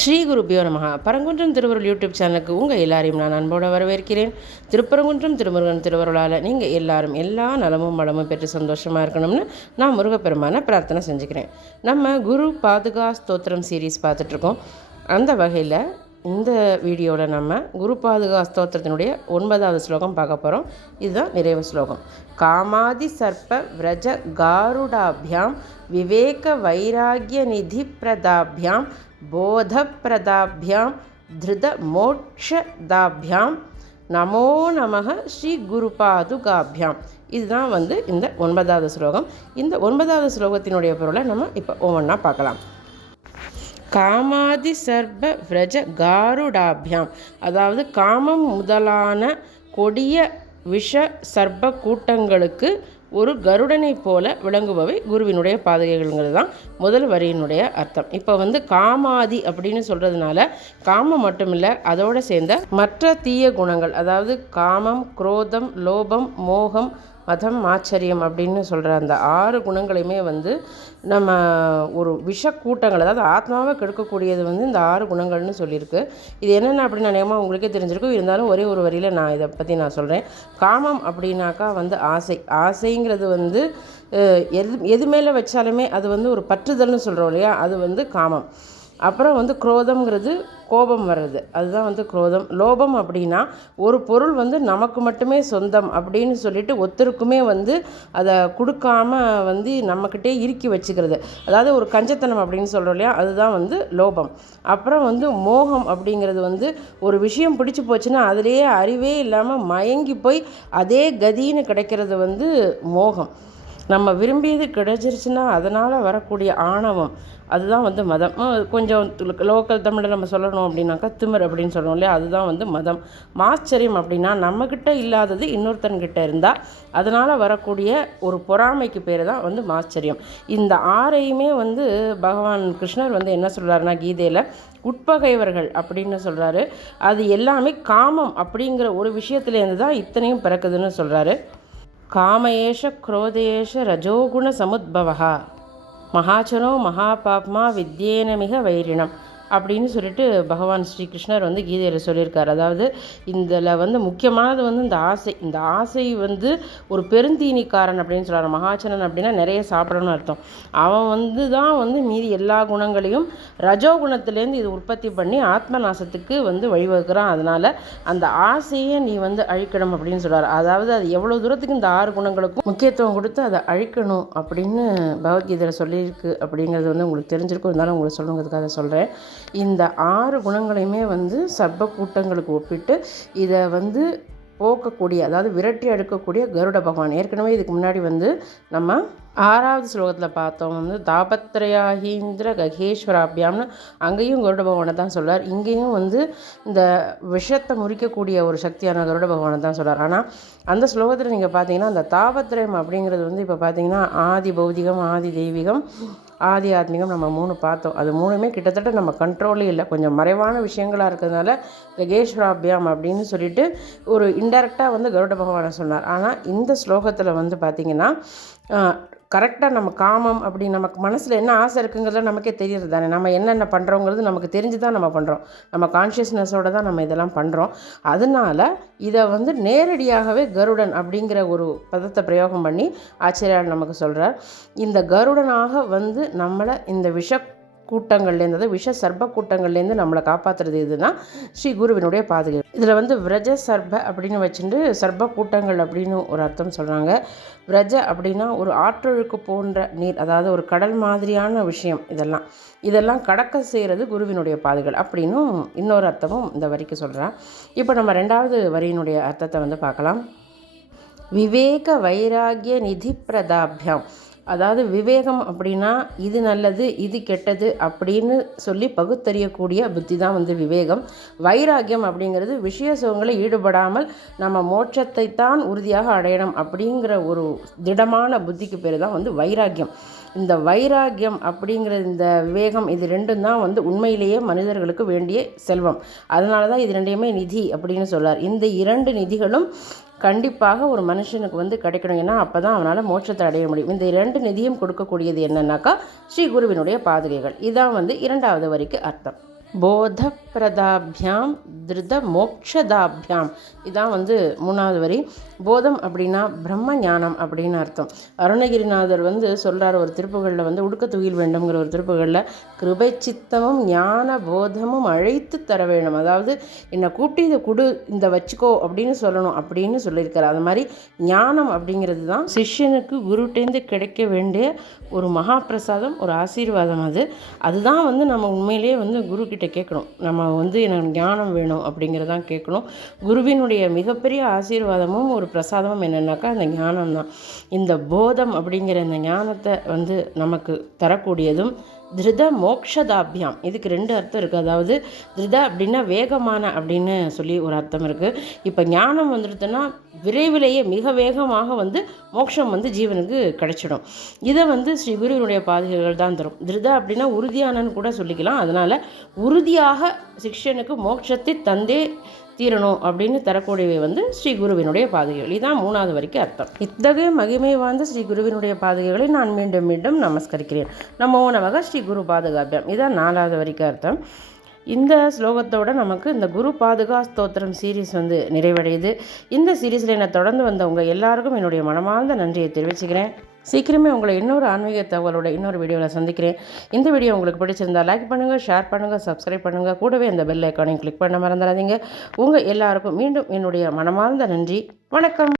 ஸ்ரீ குருபியோ நமஹா பரங்குன்றம் திருவருள் யூடியூப் சேனலுக்கு உங்கள் எல்லாரையும் நான் அன்போடு வரவேற்கிறேன். திருப்பரங்குன்றம் திருமுருகன் திருவருளால் நீங்கள் எல்லாரும் எல்லா நலமும் வளமும் பெற்று சந்தோஷமாக இருக்கணும்னு நான் முருகப்பெருமான பிரார்த்தனை செஞ்சுக்கிறேன். நம்ம குரு பாதுகா ஸ்தோத்திரம் சீரீஸ் பார்த்துட்ருக்கோம். அந்த வகையில் இந்த வீடியோவில் நம்ம குரு பாதுகா ஸ்தோத்திரத்தினுடைய ஒன்பதாவது ஸ்லோகம் பார்க்க போகிறோம் இதுதான் நிறைவு ஸ்லோகம். காமாதி சர்ப்ப விரஜ காருடாபியாம் விவேக வைராகிய நிதி பிரதாபியாம் போதப்பிரதாபியாம் திருத மோட்சதாபியாம் நமோ நமக ஸ்ரீ குரு பாதுகாபியாம். இதுதான் வந்து இந்த ஒன்பதாவது ஸ்லோகம். இந்த ஒன்பதாவது ஸ்லோகத்தினுடைய பொருளை நம்ம இப்போ ஒவ்வொன்றா பார்க்கலாம். காமாதி சர்ப விரஜ காருடாபியாம். அதாவது காமம் முதலான கொடிய விஷ சர்ப கூட்டங்களுக்கு ஒரு கருடனை போல விளங்குபவை குருவினுடைய பாதகைகள்ங்கிறது தான் முதல் வரியினுடைய அர்த்தம். இப்போ வந்து காமாதி அப்படின்னு சொல்கிறதுனால காமம் மட்டுமில்லை அதோடு சேர்ந்த மற்ற தீய குணங்கள் அதாவது காமம் குரோதம் லோபம் மோகம் மதம் ஆச்சரியம் அப்படின்னு சொல்கிற அந்த ஆறு குணங்களையுமே வந்து நம்ம ஒரு விஷ கூட்டங்கள் அதாவது ஆத்மாவை கெடுக்கக்கூடியது வந்து இந்த ஆறு குணங்கள்னு சொல்லியிருக்கு. இது என்னென்ன அப்படின்னு நினைமா உங்களுக்கே தெரிஞ்சிருக்கும். இருந்தாலும் ஒரே ஒரு வரியில் நான் இதை பற்றி நான் சொல்கிறேன் காமம் அப்படின்னாக்கா வந்து ஆசை. ஆசைங்கிறது வந்து எது எது மேலே வச்சாலுமே அது வந்து ஒரு பற்றுதல்னு சொல்கிறோம் இல்லையா? அது வந்து காமம். அப்புறம் வந்து குரோதம்ங்கிறது கோபம் வர்றது. அதுதான் வந்து குரோதம். லோபம் அப்படின்னா ஒரு பொருள் வந்து நமக்கு மட்டுமே சொந்தம் அப்படின்னு சொல்லிட்டு ஒருத்தருக்குமே வந்து அதை கொடுக்காம வந்து நம்மக்கிட்டே இறுக்கி வச்சுக்கிறது. அதாவது ஒரு கஞ்சத்தனம் அப்படின்னு சொல்கிறோம் இல்லையா? அதுதான் வந்து லோபம். அப்புறம் வந்து மோகம் அப்படிங்கிறது வந்து ஒரு விஷயம் பிடிச்சி போச்சுன்னா அதுலேயே அறிவே இல்லாமல் மயங்கி போய் அதே கதின்னு கிடைக்கிறது வந்து மோகம். நம்ம விரும்பியது கிடைச்சிருச்சுன்னா அதனால் வரக்கூடிய ஆணவம் அதுதான் வந்து மதம். கொஞ்சம் லோக்கல் தமிழில் நம்ம சொல்லணும் அப்படின்னாக்கா திமிர் அப்படின்னு சொல்லுவோம் இல்லையா? அதுதான் வந்து மதம். மாச்சரியம் அப்படின்னா நம்மக்கிட்ட இல்லாதது இன்னொருத்தன்கிட்ட இருந்தால் அதனால் வரக்கூடிய ஒரு பொறாமைக்கு பேர் தான் வந்து மாச்சரியம். இந்த ஆறையுமே வந்து பகவான் கிருஷ்ணர் வந்து என்ன சொல்கிறாருன்னா கீதையில் உட்பகைவர்கள் அப்படின்னு சொல்கிறாரு அது எல்லாமே காமம் அப்படிங்கிற ஒரு விஷயத்துலேருந்து தான் இத்தனையும் பிறக்குதுன்னு சொல்கிறாரு కామయేష క్రోధయేష రజోగుణ సముద్భవ మహాచనో మహాపాప్మా విద్యేనమిహ వైరిణం அப்படின்னு சொல்லிட்டு பகவான் ஸ்ரீகிருஷ்ணர் வந்து கீதையில் சொல்லியிருக்கார். அதாவது இதில் வந்து முக்கியமானது வந்து இந்த ஆசை. இந்த ஆசை வந்து ஒரு பெருந்தீனிக்காரன் அப்படின்னு சொல்கிறார் மகாச்சனன் அப்படின்னா நிறைய சாப்பிடணும்னு அர்த்தம். அவன் வந்து தான் வந்து மீதி எல்லா குணங்களையும் ரஜோ குணத்துலேருந்து இது உற்பத்தி பண்ணி ஆத்ம நாசத்துக்கு வந்து வழிவகுக்கிறான். அதனால் அந்த ஆசையை நீ வந்து அழிக்கணும் அப்படின்னு சொல்கிறார் அதாவது அது எவ்வளோ தூரத்துக்கு இந்த ஆறு குணங்களுக்கும் முக்கியத்துவம் கொடுத்து அதை அழிக்கணும் அப்படின்னு பகவத்கீதையில் சொல்லியிருக்கு அப்படிங்கிறது வந்து உங்களுக்கு தெரிஞ்சிருக்கும். இருந்தாலும் உங்களுக்கு சொல்லுங்கிறதுக்காக சொல்கிறேன் இந்த ஆறு குணங்களையுமே வந்து சர்ப கூட்டங்களுக்கு ஒப்பிட்டு இதை வந்து போக்கக்கூடிய அதாவது விரட்டி அடுக்கக்கூடிய கருட பகவான். ஏற்கனவே இதுக்கு முன்னாடி வந்து நம்ம ஆறாவது ஸ்லோகத்தில் பார்த்தோம் வந்து தாபத்ரயாகீந்திர ககேஸ்வராபியாம்னு அங்கேயும் கருட பகவானை தான் சொல்கிறார் இங்கேயும் வந்து இந்த விஷத்தை முறிக்கக்கூடிய ஒரு சக்தியான கருட பகவானை தான் சொல்கிறார் ஆனால் அந்த ஸ்லோகத்தில் நீங்கள் பார்த்தீங்கன்னா அந்த தாபத்ரயம் அப்படிங்கிறது வந்து இப்போ பார்த்தீங்கன்னா ஆதி பௌதிகம் ஆதி தெய்வீகம் ஆதி ஆத்மீகம் நம்ம மூணு பார்த்தோம். அது மூணுமே கிட்டத்தட்ட நம்ம கண்ட்ரோலே இல்லை. கொஞ்சம் மறைவான விஷயங்களாக இருக்கிறதுனால ககேஸ்வராபியாம் அப்படின்னு சொல்லிட்டு ஒரு இன்டெரக்டாக வந்து கருட பகவானை சொன்னார். ஆனால் இந்த ஸ்லோகத்தில் வந்து பார்த்திங்கன்னா கரெக்டாக நம்ம காமம் அப்படி நமக்கு மனசில் என்ன ஆசை இருக்குங்கிறது நமக்கே தெரியுது தானே. நம்ம என்னென்ன பண்ணுறோங்கிறது நமக்கு தெரிஞ்சு தான் நம்ம பண்ணுறோம் நம்ம கான்ஷியஸ்னஸோடு தான் நம்ம இதெல்லாம் பண்ணுறோம் அதனால் இதை வந்து நேரடியாகவே கருடன் அப்படிங்கிற ஒரு பதத்தை பிரயோகம் பண்ணி ஆச்சரியால் நமக்கு சொல்கிறார் இந்த கருடனாக வந்து நம்மளை இந்த விஷ கூட்டங்கள்லேருந்து விஷ சர்ப கூட்டங்கள்லேருந்து நம்மளை காப்பாற்றுறது இதுதான் ஸ்ரீ குருவினுடைய பாதுகை. இதில் வந்து விரஜ சர்ப அப்படின்னு வச்சுட்டு சர்ப கூட்டங்கள் அப்படின்னு ஒரு அர்த்தம் சொல்கிறாங்க விரஜ அப்படின்னா ஒரு ஆற்றொழுக்கு போன்ற நீர் அதாவது ஒரு கடல் மாதிரியான விஷயம் இதெல்லாம். இதெல்லாம் கடக்க செய்கிறது குருவினுடைய பாதைகள் அப்படின்னும் இன்னொரு அர்த்தமும் இந்த வரிக்கு சொல்கிறேன் இப்போ நம்ம ரெண்டாவது வரியினுடைய அர்த்தத்தை வந்து பார்க்கலாம். விவேக வைராகிய நிதி பிரதாபியம் அதாவது விவேகம் அப்படின்னா இது நல்லது இது கெட்டது அப்படின்னு சொல்லி பகுத்தறியக்கூடிய புத்தி தான் வந்து விவேகம். வைராக்கியம் அப்படிங்கிறது விஷய சுகங்களை ஈடுபடாமல் நம்ம மோட்சத்தை தான் உறுதியாக அடையணும் அப்படிங்கிற ஒரு திடமான புத்திக்கு பேர் தான் வந்து வைராக்கியம். இந்த வைராக்கியம் அப்படிங்கிற இந்த விவேகம் இது ரெண்டும் தான் வந்து உண்மையிலேயே மனிதர்களுக்கு வேண்டிய செல்வம். அதனால தான் இது ரெண்டையுமே நிதி அப்படின்னு சொல்கிறார் இந்த இரண்டு நிதிகளும் கண்டிப்பாக ஒரு மனுஷனுக்கு வந்து கிடைக்கணும். ஏன்னா அப்போ தான் அவனால் மோட்சத்தை அடைய முடியும். இந்த இரண்டு நிதியும் கொடுக்கக்கூடியது என்னன்னாக்கா ஸ்ரீ குருவினுடைய பாதுகைகள். இதான் வந்து இரண்டாவது வரிக்கு அர்த்தம். போதப்பிரதாபியாம் திருத மோக்ஷதாபியாம் இதான் வந்து மூணாவது வரி. போதம் அப்படின்னா பிரம்ம ஞானம் அப்படின்னு அர்த்தம். அருணகிரிநாதர் வந்து சொல்கிறார் ஒரு திருப்புகளில் வந்து உடுக்க துயில் வேண்டும்ங்கிற ஒரு திருப்புகளில் கிருபை சித்தமும் ஞான போதமும் அழைத்து தர வேண்டும். அதாவது என்னை கூட்டி இதை கொடு இந்த வச்சுக்கோ அப்படின்னு சொல்லணும் அப்படின்னு சொல்லியிருக்காரு. அது மாதிரி ஞானம் அப்படிங்கிறது தான் சிஷ்யனுக்கு குருட்டேந்து கிடைக்க வேண்டிய ஒரு மகாபிரசாதம் ஒரு ஆசீர்வாதம் அது. அதுதான் வந்து நம்ம உண்மையிலேயே வந்து குரு கிட்ட கேட்கணும். நம்ம வந்து எனக்கு ஞானம் வேணும் அப்படிங்கிறதான் கேட்கணும். குருவினுடைய மிகப்பெரிய ஆசீர்வாதமும் ஒரு பிரசாதமும் என்னென்னாக்கா அந்த ஞானம் தான் இந்த போதம் அப்படிங்கிற இந்த ஞானத்தை வந்து நமக்கு தரக்கூடியதும் திருத மோக்ஷதாபியாம். இதுக்கு ரெண்டு அர்த்தம் இருக்குது அதாவது திருத அப்படின்னா வேகமான அப்படின்னு சொல்லி ஒரு அர்த்தம் இருக்குது இப்போ ஞானம் வந்துடுதுன்னா விரைவிலேயே மிக வேகமாக வந்து மோட்சம் வந்து ஜீவனுக்கு கிடைச்சிடும். இதை வந்து ஸ்ரீ குருவினுடைய பாதுகைகள் தான் தரும். திருத அப்படின்னா உறுதியானன்னு கூட சொல்லிக்கலாம். அதனால் உறுதியாக சிக்ஷனுக்கு மோட்சத்தை தந்தே தீரணும் அப்படின்னு தரக்கூடியவை வந்து ஸ்ரீ குருவினுடைய பாதுகைகள் இதுதான் மூணாவது வரைக்கும் அர்த்தம். இத்தகைய மகிமை வாய்ந்த ஸ்ரீ குருவினுடைய பாதுகைகளை நான் மீண்டும் மீண்டும் நமஸ்கரிக்கிறேன். நம்ம உணவக ஸ்ரீ குரு பாதுகாப்பியம். இதான் நாலாவது வரைக்கும் அர்த்தம். இந்த ஸ்லோகத்தோட நமக்கு இந்த குரு பாதுகா ஸ்தோத்திரம் சீரீஸ் வந்து நிறைவடையுது. இந்த சீரீஸில் என்னை தொடர்ந்து வந்தவங்க எல்லாருக்கும் என்னுடைய மனமார்ந்த நன்றியை தெரிவிச்சுக்கிறேன். சீக்கிரமே உங்களை இன்னொரு ஆன்மீக தகவலோட இன்னொரு வீடியோவில் சந்திக்கிறேன். இந்த வீடியோ உங்களுக்கு பிடிச்சிருந்தா லைக் பண்ணுங்கள் ஷேர் பண்ணுங்கள் சப்ஸ்கிரைப் பண்ணுங்கள் கூடவே இந்த பெல் ஐக்கானையும் கிளிக் பண்ண மறந்துடாதீங்க. உங்கள் எல்லாருக்கும் மீண்டும் என்னுடைய மனமார்ந்த நன்றி. வணக்கம்.